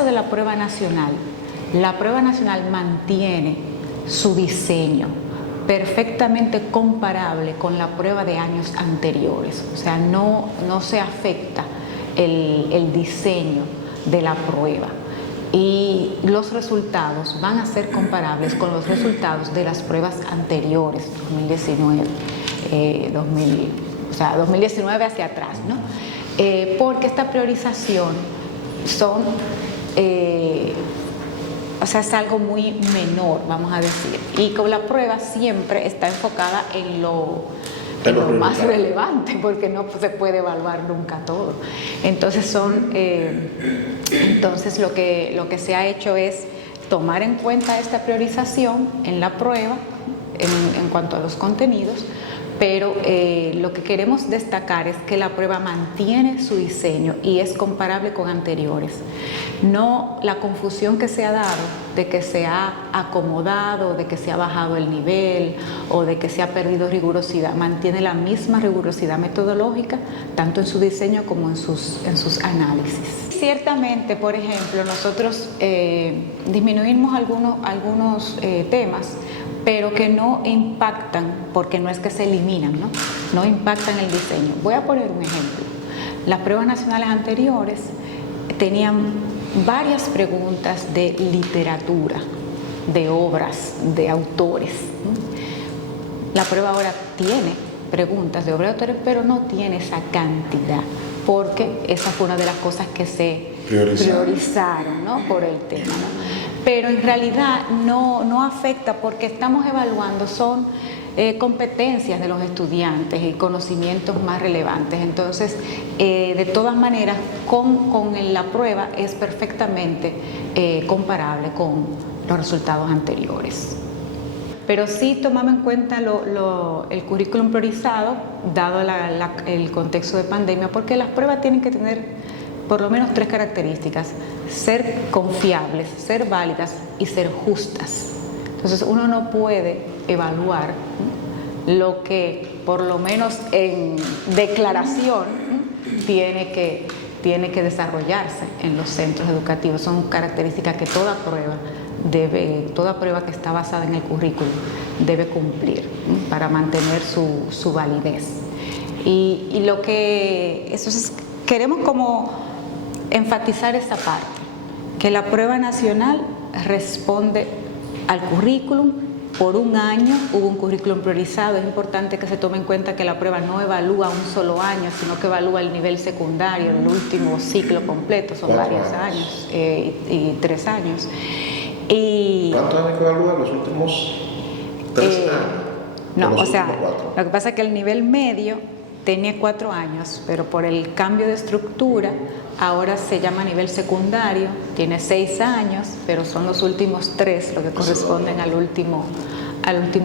caso de la prueba nacional mantiene su diseño perfectamente comparable con la prueba de años anteriores, o sea, no se afecta el diseño de la prueba y los resultados van a ser comparables con los resultados de las pruebas anteriores, 2019, 2019 hacia atrás, ¿no? Porque esta priorización es algo muy menor, vamos a decir, y con la prueba siempre está enfocada en lo más relevante, porque no se puede evaluar nunca todo. Entonces lo que se ha hecho es tomar en cuenta esta priorización en la prueba en cuanto a los contenidos, pero lo que queremos destacar es que la prueba mantiene su diseño y es comparable con anteriores. No la confusión que se ha dado de que se ha acomodado, de que se ha bajado el nivel o de que se ha perdido rigurosidad. Mantiene la misma rigurosidad metodológica, tanto en su diseño como en sus análisis. Ciertamente, por ejemplo, nosotros disminuimos algunos temas, pero que no impactan, porque no es que se eliminan, no impactan el diseño. Voy a poner un ejemplo. Las pruebas nacionales anteriores tenían varias preguntas de literatura, de obras, de autores. La prueba ahora tiene preguntas de obras de autores, pero no tiene esa cantidad, porque esa fue una de las cosas que se priorizaron, ¿no? Por el tema, ¿no? Pero en realidad no afecta, porque estamos evaluando son competencias de los estudiantes y conocimientos más relevantes. Entonces, de todas maneras, con la prueba es perfectamente comparable con los resultados anteriores. Pero sí tomamos en cuenta el currículum priorizado, dado el contexto de pandemia, porque las pruebas tienen que tener por lo menos 3 características: ser confiables, ser válidas y ser justas. Entonces uno no puede evaluar lo que por lo menos en declaración tiene que desarrollarse en los centros educativos. Son características que toda prueba que está basada en el currículum debe cumplir para mantener su validez. Y lo que eso es, queremos como enfatizar esa parte, que la prueba nacional responde al currículum. Por un año hubo un currículum priorizado. Es importante que se tome en cuenta que la prueba no evalúa un solo año, sino que evalúa el nivel secundario, el último ciclo completo, son varios años y 3 años. ¿Cuántos años que evalúa? ¿Los últimos 3 años? No, o sea, lo que pasa es que el nivel medio tenía 4 años, pero por el cambio de estructura ahora se llama nivel secundario, tiene 6 años, pero son los últimos 3 lo que corresponden al último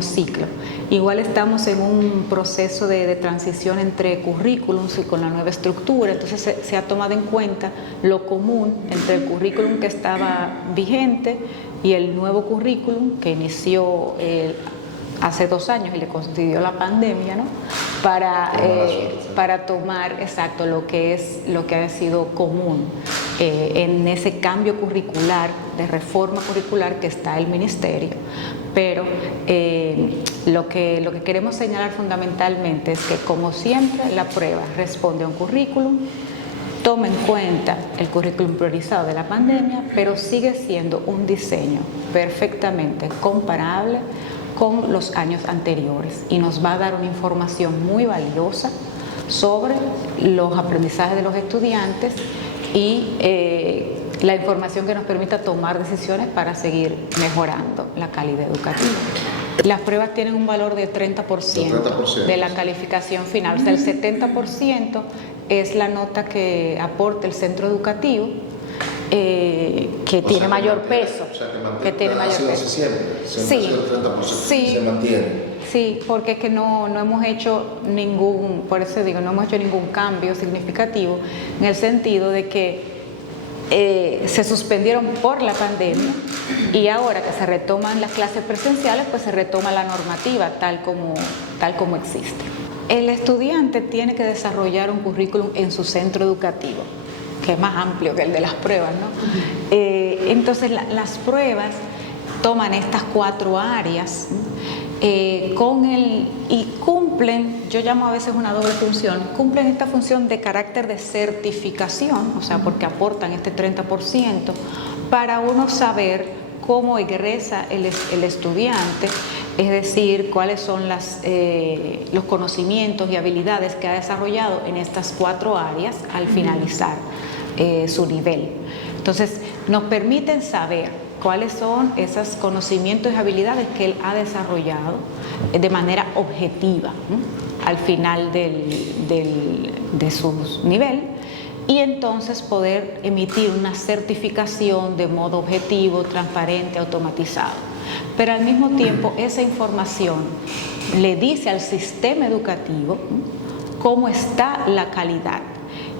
ciclo. Igual estamos en un proceso de transición entre currículums y con la nueva estructura, entonces se ha tomado en cuenta lo común entre el currículum que estaba vigente y el nuevo currículum que inició hace 2 años y le coincidió la pandemia, ¿no? Para tomar exacto lo que ha sido común en ese cambio curricular, de reforma curricular que está el ministerio. Pero lo que queremos señalar fundamentalmente es que, como siempre, la prueba responde a un currículum, toma en cuenta el currículum priorizado de la pandemia, pero sigue siendo un diseño perfectamente comparable con los años anteriores y nos va a dar una información muy valiosa sobre los aprendizajes de los estudiantes y la información que nos permita tomar decisiones para seguir mejorando la calidad educativa. Las pruebas tienen un valor de 30% de la calificación final, o sea, el 70% es la nota que aporta el centro educativo, que tiene mayor peso. Que tiene mayor peso. Siempre Sí, el 30%, sí, se mantiene. Sí, porque es que no hemos hecho por eso digo, no hemos hecho ningún cambio significativo, en el sentido de que se suspendieron por la pandemia y ahora que se retoman las clases presenciales, pues se retoma la normativa tal como existe. El estudiante tiene que desarrollar un currículum en su centro educativo, que es más amplio que el de las pruebas, ¿no? Entonces las pruebas toman estas 4 áreas y cumplen, yo llamo a veces una doble función, cumplen esta función de carácter de certificación, o sea, porque aportan este 30% para uno saber cómo egresa el estudiante, es decir, cuáles son los conocimientos y habilidades que ha desarrollado en estas 4 áreas al finalizar su nivel. Entonces, nos permiten saber cuáles son esos conocimientos y habilidades que él ha desarrollado de manera objetiva, ¿no?, al final de su nivel, y entonces poder emitir una certificación de modo objetivo, transparente, automatizado. Pero al mismo tiempo esa información le dice al sistema educativo, ¿no?, cómo está la calidad.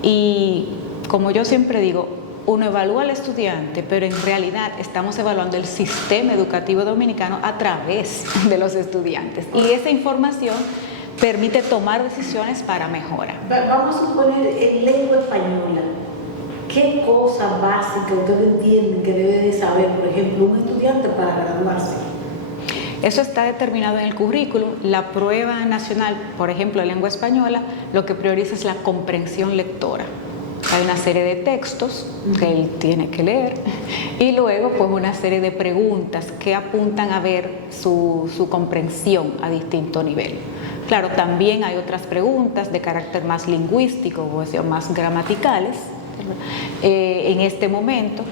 Y como yo siempre digo, uno evalúa al estudiante, pero en realidad estamos evaluando el sistema educativo dominicano a través de los estudiantes. Y esa información permite tomar decisiones para mejorar. Vamos a suponer en lengua española. ¿Qué cosa básica ustedes entienden que debe de saber, por ejemplo, un estudiante para graduarse? Eso está determinado en el currículum. La prueba nacional, por ejemplo, de lengua española, lo que prioriza es la comprensión lectora. Hay una serie de textos que él tiene que leer y luego pues una serie de preguntas que apuntan a ver su comprensión a distinto nivel. Claro, también hay otras preguntas de carácter más lingüístico o más gramaticales en este momento,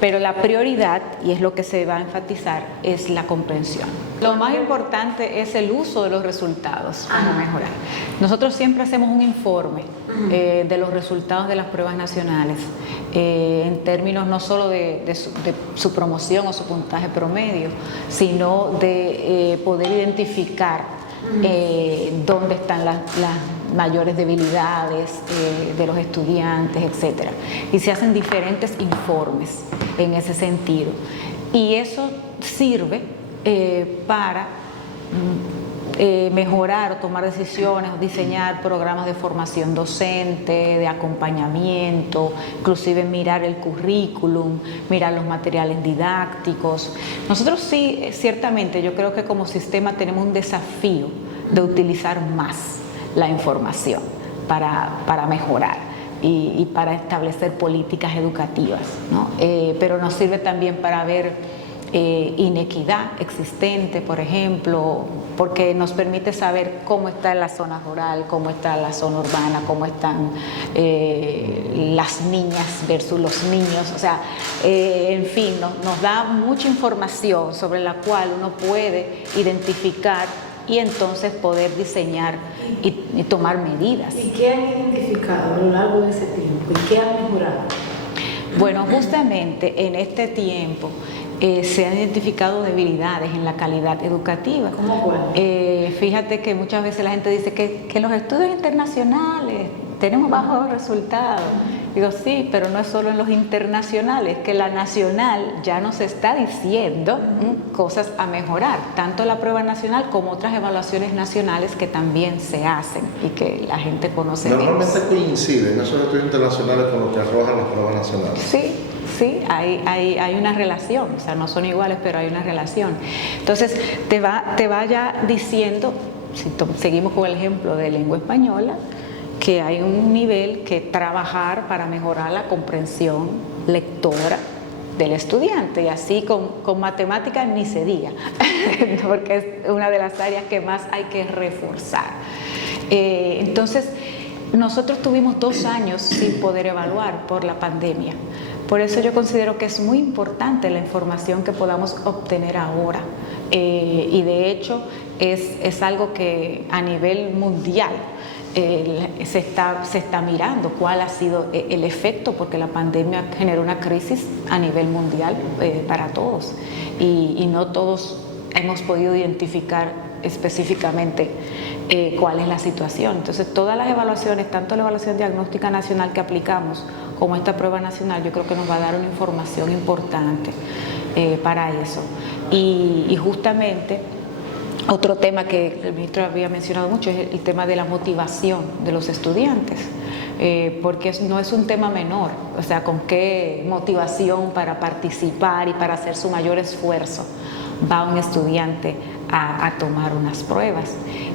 pero la prioridad, y es lo que se va a enfatizar, es la comprensión. Lo más importante es el uso de los resultados para mejorar. Nosotros siempre hacemos un informe de los resultados de las pruebas nacionales, en términos no solo de su promoción o su puntaje promedio, sino de poder identificar dónde están las mayores debilidades de los estudiantes, etc. Y se hacen diferentes informes en ese sentido. Y eso sirve para mejorar o tomar decisiones o diseñar programas de formación docente, de acompañamiento, inclusive mirar el currículum, mirar los materiales didácticos. Nosotros sí, ciertamente, yo creo que como sistema tenemos un desafío de utilizar más la información para mejorar y para establecer políticas educativas, ¿no? Pero nos sirve también para ver inequidad existente, por ejemplo, porque nos permite saber cómo está la zona rural, cómo está la zona urbana, cómo están las niñas versus los niños, o sea, en fin, nos da mucha información sobre la cual uno puede identificar y entonces poder diseñar y tomar medidas. ¿Y qué han identificado a lo largo de ese tiempo? ¿Y qué han mejorado? Bueno, justamente en este tiempo se han identificado debilidades en la calidad educativa. ¿Cómo cuál? Fíjate que muchas veces la gente dice que los estudios internacionales tenemos bajos resultados. Digo, sí, pero no es solo en los internacionales, que la nacional ya nos está diciendo cosas a mejorar, tanto la prueba nacional como otras evaluaciones nacionales que también se hacen y que la gente conoce. Normalmente coinciden esos estudios internacionales con lo que arrojan las pruebas nacionales. Sí, hay una relación, o sea, no son iguales, pero hay una relación. Entonces, te va ya diciendo, si seguimos con el ejemplo de lengua española, que hay un nivel que trabajar para mejorar la comprensión lectora del estudiante, y así con matemáticas ni se diga, porque es una de las áreas que más hay que reforzar. Entonces, nosotros tuvimos 2 años sin poder evaluar por la pandemia. Por eso yo considero que es muy importante la información que podamos obtener ahora. Y de hecho es algo que a nivel mundial se está mirando cuál ha sido el efecto, porque la pandemia generó una crisis a nivel mundial para todos. Y no todos hemos podido identificar específicamente cuál es la situación. Entonces, todas las evaluaciones, tanto la evaluación diagnóstica nacional que aplicamos como esta prueba nacional, yo creo que nos va a dar una información importante para eso. Y justamente otro tema que el ministro había mencionado mucho es el tema de la motivación de los estudiantes, porque no es un tema menor, o sea, con qué motivación para participar y para hacer su mayor esfuerzo va un estudiante a tomar unas pruebas.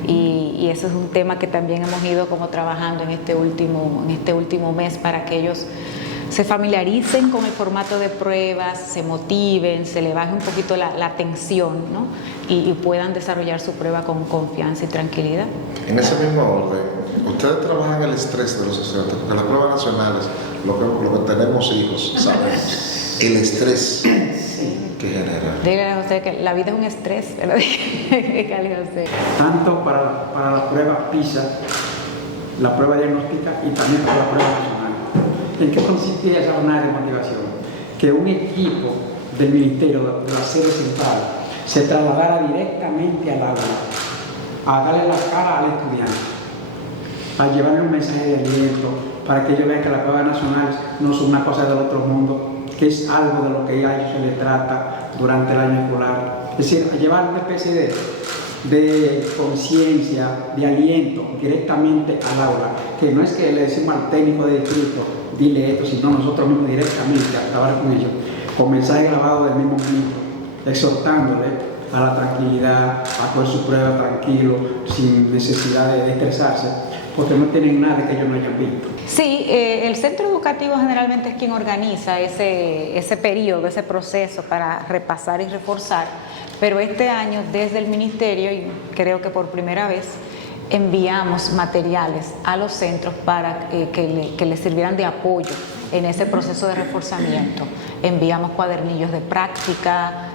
Y eso es un tema que también hemos ido como trabajando en este último mes para que ellos se familiaricen con el formato de pruebas, se motiven, se le baje un poquito la tensión, ¿no? y puedan desarrollar su prueba con confianza y tranquilidad. En ese mismo orden, ustedes trabajan el estrés de los estudiantes, porque las pruebas nacionales, lo que tenemos hijos, sabemos, el estrés que genera. Dígale a usted que la vida es un estrés, ¿verdad? Dígale a usted. Tanto para la prueba PISA, la prueba diagnóstica y también para la prueba nacional. ¿En qué consistía esa jornada de motivación? Que un equipo del Ministerio, de la sede central, se trasladara directamente al aula a darle la cara al estudiante, para llevarle un mensaje de aliento, para que ellos vean que las pruebas nacionales no son una cosa del otro mundo, que es algo de lo que a ellos se les trata durante el año escolar. Es decir, llevar una especie de conciencia, de aliento directamente al aula, que no es que le decimos al técnico de distrito, dile esto, sino nosotros mismos directamente a trabajar con ellos, con mensaje grabado del mismo ministro, exhortándole a la tranquilidad, a coger su prueba tranquilo, sin necesidad de estresarse, porque no tienen nada que ellos no hayan visto. Sí, el centro educativo generalmente es quien organiza ese periodo, ese proceso para repasar y reforzar, pero este año desde el ministerio, y creo que por primera vez, enviamos materiales a los centros para que les sirvieran de apoyo en ese proceso de reforzamiento. Enviamos cuadernillos de práctica,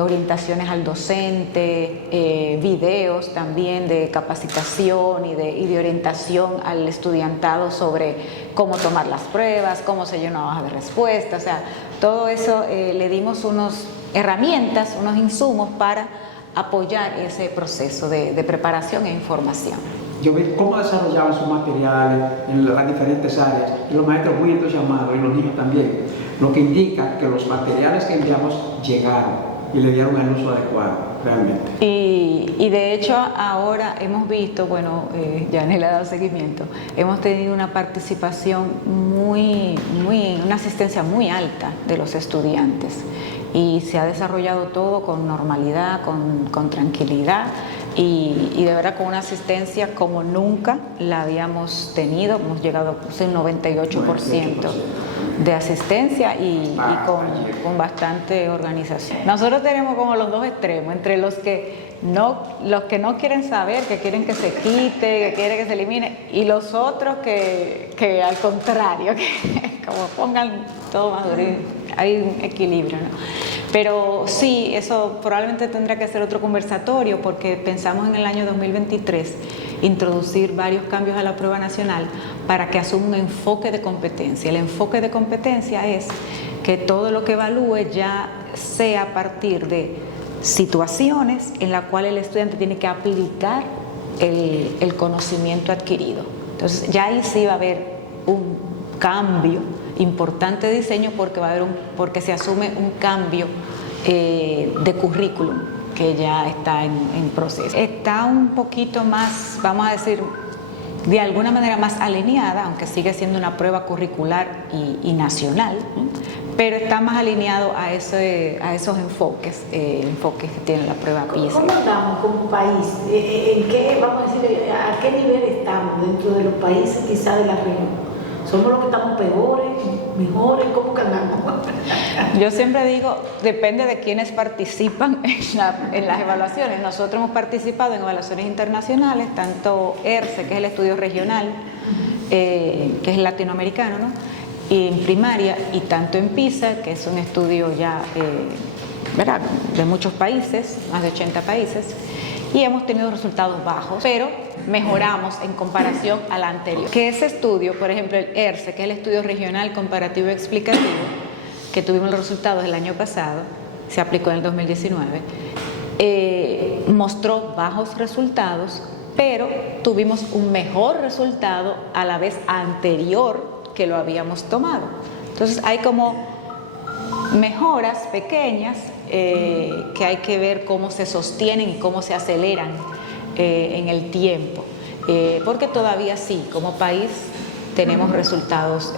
orientaciones al docente, videos también de capacitación y de orientación al estudiantado sobre cómo tomar las pruebas, cómo se llena una hoja de respuesta, o sea, todo eso le dimos unas herramientas, unos insumos para apoyar ese proceso de preparación e información. Yo vi cómo desarrollaban sus materiales en las diferentes áreas, y los maestros muy entusiasmados y los niños también, lo que indica que los materiales que enviamos llegaron y le dieron el uso adecuado, realmente. Y de hecho ahora hemos visto, bueno, Yanel ha dado seguimiento, hemos tenido una participación una asistencia muy alta de los estudiantes y se ha desarrollado todo con normalidad, con tranquilidad y de verdad con una asistencia como nunca la habíamos tenido. Hemos llegado a un 98% de asistencia y con bastante organización. Nosotros tenemos como los dos extremos, entre los que no quieren saber, que quieren que se quite, que quieren que se elimine, y los otros que al contrario, que como pongan todo más duro, hay un equilibrio, ¿no? Pero sí, eso probablemente tendrá que ser otro conversatorio porque pensamos en el año 2023 introducir varios cambios a la prueba nacional para que asuma un enfoque de competencia. El enfoque de competencia es que todo lo que evalúe ya sea a partir de situaciones en las cuales el estudiante tiene que aplicar el conocimiento adquirido. Entonces ya ahí sí va a haber un cambio importante de diseño porque se asume un cambio de currículum que ya está en proceso. Está un poquito más, vamos a decir, de alguna manera más alineada, aunque sigue siendo una prueba curricular y nacional, pero está más alineado a esos enfoques que tiene la prueba PISA. ¿Cómo estamos como país? ¿En qué, vamos a decir, a qué nivel estamos dentro de los países quizás de la región? ¿Somos los que estamos peores, mejores? ¿Cómo que andamos? Yo siempre digo, depende de quienes participan en las evaluaciones. Nosotros hemos participado en evaluaciones internacionales, tanto ERCE, que es el estudio regional, que es latinoamericano, ¿no? Y en primaria, y tanto en PISA, que es un estudio ya ¿verdad? De muchos países, más de 80 países, y hemos tenido resultados bajos, pero mejoramos en comparación al anterior. Que ese estudio, por ejemplo el ERCE, que es el estudio regional comparativo y explicativo, que tuvimos los resultados el año pasado, se aplicó en el 2019, mostró bajos resultados, pero tuvimos un mejor resultado a la vez anterior que lo habíamos tomado. Entonces hay como mejoras pequeñas que hay que ver cómo se sostienen y cómo se aceleran en el tiempo, porque todavía sí, como país tenemos resultados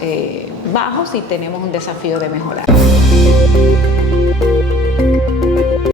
bajos y tenemos un desafío de mejorar.